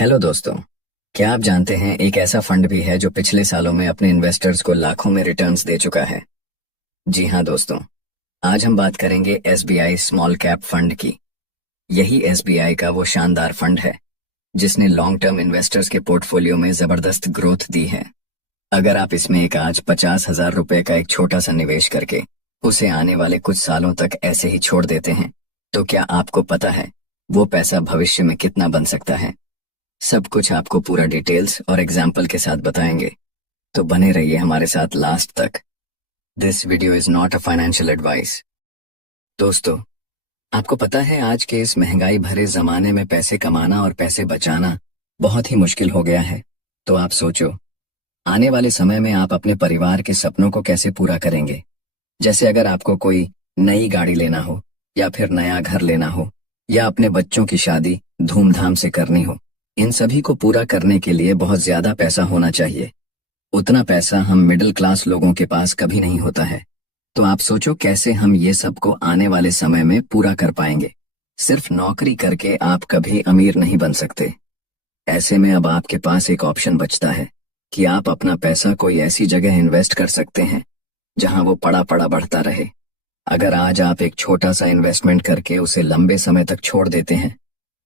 Hello दोस्तों। क्या आप जानते हैं एक ऐसा फंड भी है जो पिछले सालों में अपने इन्वेस्टर्स को लाखों में रिटर्न्स दे चुका है। जी हाँ दोस्तों, आज हम बात करेंगे एसबीआई स्मॉल कैप फंड की। यही एसबीआई का वो शानदार फंड है जिसने लॉन्ग टर्म इन्वेस्टर्स के पोर्टफोलियो में जबरदस्त ग्रोथ दी है। अगर आप इसमें एक आज 50,000 रुपए का एक छोटा सा निवेश करके उसे आने वाले कुछ सालों तक ऐसे ही छोड़ देते हैं, तो क्या आपको पता है वो पैसा भविष्य में कितना बन सकता है। सब कुछ आपको पूरा डिटेल्स और एग्जाम्पल के साथ बताएंगे, तो बने रहिए हमारे साथ लास्ट तक। This video is not a financial advice. दोस्तों, आपको पता है आज के इस महंगाई भरे जमाने में पैसे कमाना और पैसे बचाना बहुत ही मुश्किल हो गया है। तो आप सोचो, आने वाले समय में आप अपने परिवार के सपनों को कैसे पूरा करेंगे। जैसे अगर आपको कोई नई गाड़ी लेना हो, या फिर नया घर लेना हो, या अपने बच्चों की शादी धूमधाम से करनी हो, इन सभी को पूरा करने के लिए बहुत ज्यादा पैसा होना चाहिए। उतना पैसा हम मिडिल क्लास लोगों के पास कभी नहीं होता है। तो आप सोचो कैसे हम ये सबको आने वाले समय में पूरा कर पाएंगे। सिर्फ नौकरी करके आप कभी अमीर नहीं बन सकते। ऐसे में अब आपके पास एक ऑप्शन बचता है कि आप अपना पैसा कोई ऐसी जगह इन्वेस्ट कर सकते हैं जहां वो पड़ा पड़ा बढ़ता रहे। अगर आज आप एक छोटा सा इन्वेस्टमेंट करके उसे लंबे समय तक छोड़ देते हैं,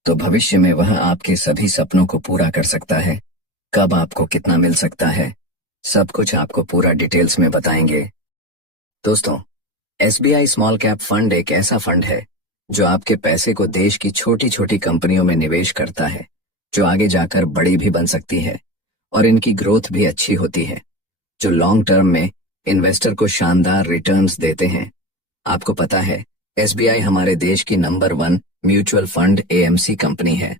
तो भविष्य में वह आपके सभी सपनों को पूरा कर सकता है। कब आपको कितना मिल सकता है, सब कुछ आपको पूरा डिटेल्स में बताएंगे। दोस्तों, एसबीआई स्मॉल कैप फंड एक ऐसा फंड है जो आपके पैसे को देश की छोटी छोटी कंपनियों में निवेश करता है, जो आगे जाकर बड़ी भी बन सकती है और इनकी ग्रोथ भी अच्छी होती है, जो लॉन्ग टर्म में इन्वेस्टर को शानदार रिटर्न्स देते हैं। आपको पता है, एसबीआई हमारे देश की number 1 mutual fund AMC company है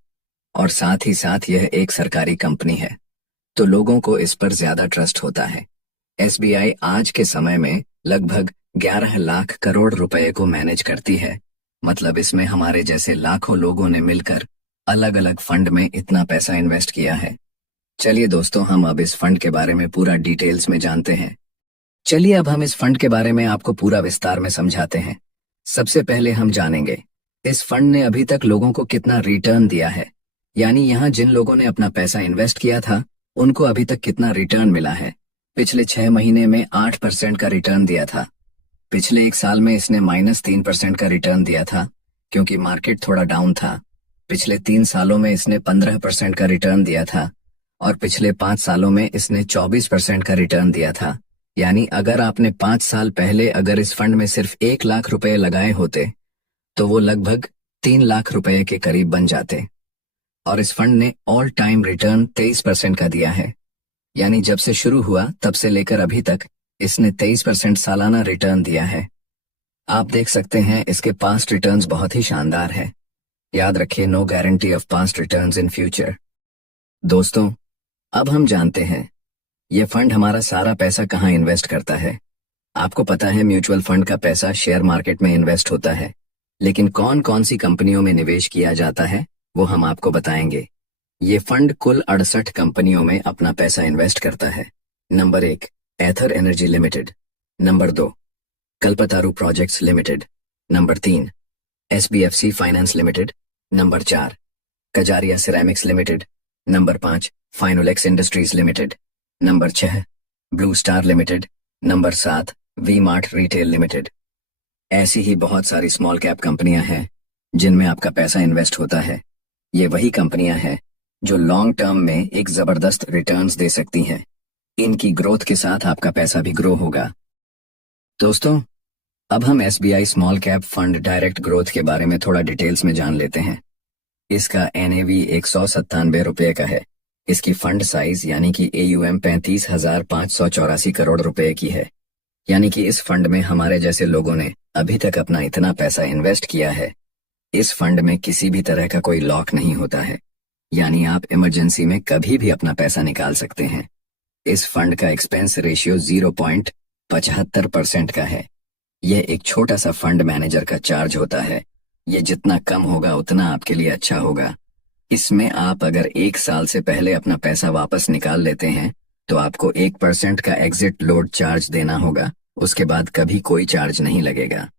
और साथ ही साथ यह एक सरकारी कंपनी है, तो लोगों को इस पर ज्यादा ट्रस्ट होता है। एसबीआई आज के समय में लगभग 11 लाख करोड़ रुपए को मैनेज करती है। मतलब इसमें हमारे जैसे लाखों लोगों ने मिलकर अलग अलग फंड में इतना पैसा इन्वेस्ट किया है। चलिए दोस्तों, हम अब इस फंड के बारे में पूरा डिटेल्स में जानते हैं। चलिए अब हम इस फंड के बारे में आपको पूरा विस्तार में समझाते हैं। सबसे पहले हम जानेंगे इस फंड ने अभी तक लोगों को कितना रिटर्न दिया है, यानी यहाँ जिन लोगों ने अपना पैसा इन्वेस्ट किया था उनको अभी तक कितना रिटर्न मिला है। पिछले 6 महीने में 8% का रिटर्न दिया था। पिछले एक साल में इसने -3% का रिटर्न दिया था क्योंकि मार्केट थोड़ा डाउन था। पिछले 3 सालों में इसने 15% का रिटर्न दिया था और पिछले 5 सालों में इसने 24% का रिटर्न दिया था। यानी अगर आपने 5 साल पहले अगर इस फंड में सिर्फ 1 लाख रुपए लगाए होते तो वो लगभग 3 लाख रुपए के करीब बन जाते। और इस फंड ने ऑल टाइम रिटर्न 23% का दिया है। यानी जब से शुरू हुआ तब से लेकर अभी तक इसने 23% सालाना रिटर्न दिया है। आप देख सकते हैं इसके पास्ट रिटर्न्स बहुत ही शानदार है। याद रखिए, no guarantee of past returns in future. दोस्तों, अब हम जानते हैं ये फंड हमारा सारा पैसा कहाँ इन्वेस्ट करता है। आपको पता है म्यूचुअल फंड का पैसा शेयर मार्केट में इन्वेस्ट होता है, लेकिन कौन कौन सी कंपनियों में निवेश किया जाता है वो हम आपको बताएंगे। ये फंड कुल 68 कंपनियों में अपना पैसा इन्वेस्ट करता है। Number 1, Ather energy limited. Number 2, Kalpataru projects limited. Number 3, SBFC finance limited. Number 4, Kajaria ceramics limited. Number 5, Finolex industries limited. Number 6, blue star limited. Number 7, V mart retail limited. ऐसी ही बहुत सारी स्मॉल कैप कंपनियां हैं जिनमें आपका पैसा इन्वेस्ट होता है। ये वही कंपनियां हैं जो लॉन्ग टर्म में एक जबरदस्त रिटर्न्स दे सकती हैं। इनकी ग्रोथ के साथ आपका पैसा भी ग्रो होगा। दोस्तों, अब हम SBI small cap fund direct growth के बारे में थोड़ा डिटेल्स में जान लेते हैं। इसका एनएवी 197 रुपए का है। इसकी फंड साइज यानी कि एयूएम 35,584 करोड़ रुपए की है। यानी कि इस फंड में हमारे जैसे लोगों ने अभी तक अपना इतना पैसा इन्वेस्ट किया है। इस फंड में किसी भी तरह का कोई लॉक नहीं होता है, यानी आप इमरजेंसी में कभी भी अपना पैसा निकाल सकते हैं। इस फंड का एक्सपेंस रेशियो 0.75% का है। यह एक छोटा सा फंड मैनेजर का चार्ज होता है। यह जितना कम होगा उतना आपके लिए अच्छा होगा। इसमें आप अगर 1 साल से पहले अपना पैसा वापस निकाल लेते हैं तो आपको 1% का एग्जिट लोड चार्ज देना होगा। उसके बाद कभी कोई चार्ज नहीं लगेगा।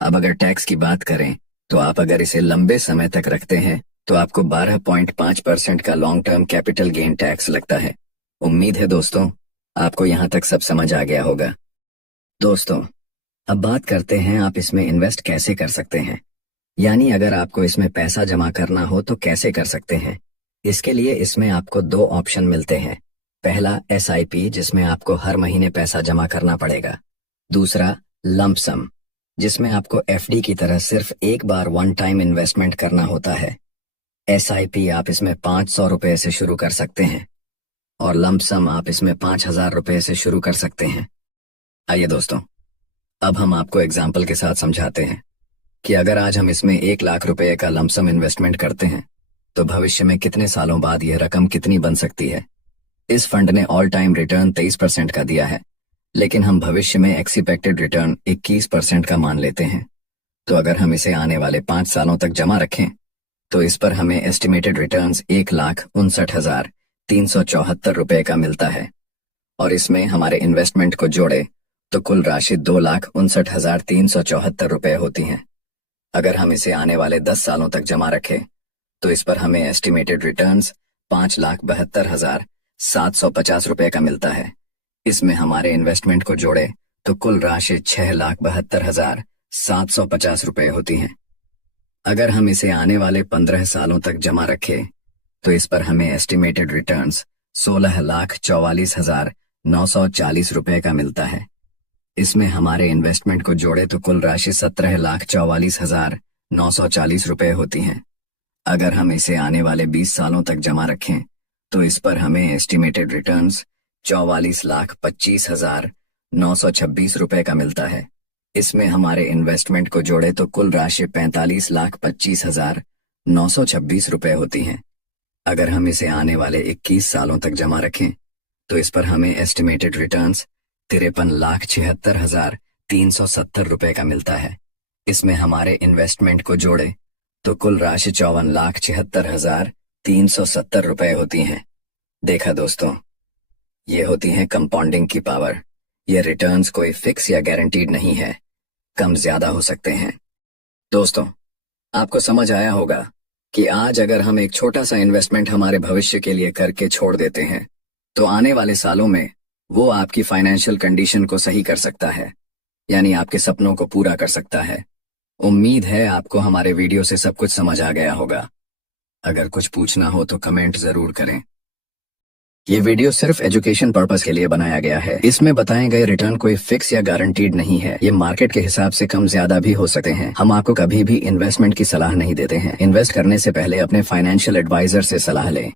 अब अगर टैक्स की बात करें तो आप अगर इसे लंबे समय तक रखते हैं तो आपको 12.5% का long term capital gain tax लगता है। उम्मीद है दोस्तों आपको यहाँ तक सब समझ आ गया होगा। दोस्तों अब बात करते हैं आप इसमें इन्वेस्ट कैसे कर सकते हैं, यानी अगर आपको इसमें पैसा जमा करना हो तो कैसे कर सकते हैं। इसके लिए इसमें आपको दो ऑप्शन मिलते हैं। पहला SIP, जिसमें आपको हर महीने पैसा जमा करना पड़ेगा। दूसरा लंप सम, जिसमें आपको FD की तरह सिर्फ एक बार वन टाइम इन्वेस्टमेंट करना होता है। SIP आप इसमें 500 रुपए से शुरू कर सकते हैं और लंप सम आप इसमें 5,000 रुपए से शुरू कर सकते हैं। आइए दोस्तों अब हम आपको एग्जाम्पल के साथ समझाते हैं कि अगर आज हम इसमें 1 लाख रुपए का लंप सम इन्वेस्टमेंट करते हैं तो भविष्य में कितने सालों बाद यह रकम कितनी बन सकती है। इस फंड ने ऑल टाइम रिटर्न 23% का दिया है, लेकिन हम भविष्य में एक्सपेक्टेड रिटर्न 21% का मान लेते हैं। तो अगर हम इसे आने वाले 5 सालों तक जमा रखें तो इस पर हमें एस्टिमेटेड रिटर्न्स 1,59,374 रुपए का मिलता है और इसमें हमारे इन्वेस्टमेंट को जोड़े तो कुल राशि 2,59,374 रुपए होती है। अगर हम इसे आने वाले 10 सालों तक जमा रखें तो इस पर हमें एस्टिमेटेड रिटर्न्स 5,72,750 रुपए का मिलता है। इसमें हमारे इन्वेस्टमेंट को जोड़े तो कुल राशि 6,72,750 रुपए होती है। अगर हम इसे आने वाले 15 सालों तक जमा रखें तो इस पर हमें एस्टिमेटेड रिटर्न्स 16,44,940 रुपए का मिलता है। इसमें हमारे इन्वेस्टमेंट को जोड़े तो कुल राशि 17,44,940 रुपए होती है। अगर हम इसे आने वाले 20 सालों तक जमा रखें तो इस पर हमें एस्टिमेटेड रिटर्न्स 44,25,926 रुपए का मिलता है। इसमें हमारे इन्वेस्टमेंट को जोड़े तो कुल राशि 45,25,926 रुपए होती है। अगर हम इसे आने वाले 21 सालों तक जमा रखें तो इस पर हमें एस्टिमेटेड रिटर्न्स 53,76,370 रुपए का मिलता है। इसमें हमारे इन्वेस्टमेंट को जोड़े तो कुल राशि 54,76,370 रुपए होती है। देखा दोस्तों, ये होती है कंपाउंडिंग की पावर। ये रिटर्न्स कोई फिक्स या गारंटीड नहीं है, कम ज्यादा हो सकते हैं। दोस्तों आपको समझ आया होगा कि आज अगर हम एक छोटा सा इन्वेस्टमेंट हमारे भविष्य के लिए करके छोड़ देते हैं तो आने वाले सालों में वो आपकी फाइनेंशियल कंडीशन को सही कर सकता है, यानी आपके सपनों को पूरा कर सकता है। उम्मीद है आपको हमारे वीडियो से सब कुछ समझ आ गया होगा। अगर कुछ पूछना हो तो कमेंट जरूर करें। ये वीडियो सिर्फ एजुकेशन पर्पस के लिए बनाया गया है। इसमें बताए गए रिटर्न कोई फिक्स या गारंटीड नहीं है। ये मार्केट के हिसाब से कम ज्यादा भी हो सकते हैं। हम आपको कभी भी इन्वेस्टमेंट की सलाह नहीं देते हैं। इन्वेस्ट करने से पहले अपने फाइनेंशियल एडवाइजर से सलाह लें।